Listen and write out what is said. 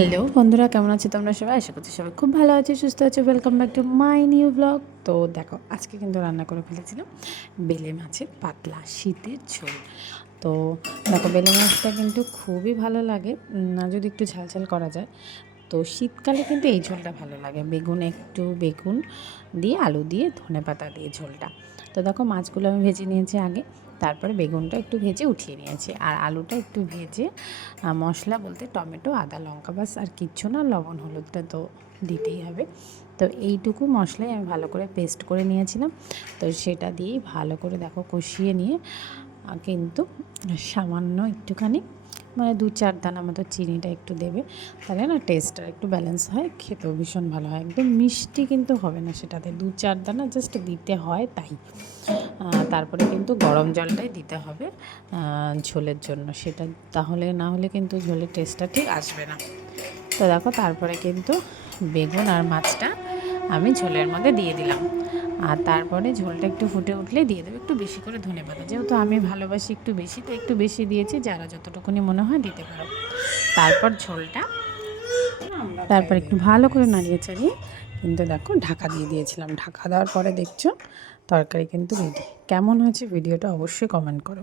Hello বন্ধুরা, কেমন আছো তোমরা সবাই? আশা করছি সবাই খুব ভালো আছে, সুস্থ আছো। Welcome back to my new blog. তো দেখো, আজকে কিন্তু রান্না করে ফেলেছিলাম বেলে মাছের পাতলা শীতের ঝোল। তো দেখো, বেলে মাছটা কিন্তু খুবই ভালো লাগে যদি একটু ঝালঝাল করা যায়। তো শীতকালে কিন্তু এই ঝোলটা ভালো লাগে, বেগুন দিয়ে আলু দিয়ে ধনেপাতা দিয়ে ঝোলটা। তো দেখো, মাছগুলো আমি ভেজে নিয়েছি আগে, তারপরে বেগুনটা একটু ভেজে উঠিয়ে নিয়েছি, আর আলুটা একটু ভেজে মশলা বলতে টমেটো, আদা, লঙ্কা, বাস আর কিচ্ছু না, লবণ হলুদটা তো দিতেই হবে। তো এইটুকু মশলাই আমি ভালো করে পেস্ট করে নিয়েছিলাম। তো সেটা দিয়েই ভালো করে দেখো কষিয়ে নিয়ে কিন্তু সামান্য একটুখানি মানে 2-4 দানা মতো চিনিটা একটু দেবে, তাহলে না টেস্টটা একটু ব্যালেন্স হয়, খেতেও ভীষণ ভালো হয়। একদম মিষ্টি কিন্তু হবে না, সেটাতে 2-4 দানা জাস্ট দিতে হয় তাই। তারপরে কিন্তু গরম জলটাই দিতে হবে ঝোলের জন্য, সেটা তাহলে না হলে কিন্তু ঝোলের টেস্টটা ঠিক আসবে না। তো দেখো, তারপরে কিন্তু বেগুন আর মাছটা আমি ঝোলের মধ্যে দিয়ে দিলাম। আর তারপরে ঝোলটা একটু ফুটে উঠলে দিয়ে দেবো একটু বেশি করে ধনেপাতা, যেহেতু আমি ভালোবাসি একটু বেশি, তো একটু বেশি দিয়েছি, যারা যতটুকুনি মনে হয় দিতে পারো। তারপর ঝোলটা তারপর একটু ভালো করে নাড়িয়ে চাড়িয়ে কিন্তু দেখো ঢাকা দিয়ে দিয়েছিলাম। ঢাকা দেওয়ার পরে দেখছো তরকারি কিন্তু রেডি। কেমন হয়েছে ভিডিওটা অবশ্যই কমেন্ট করো।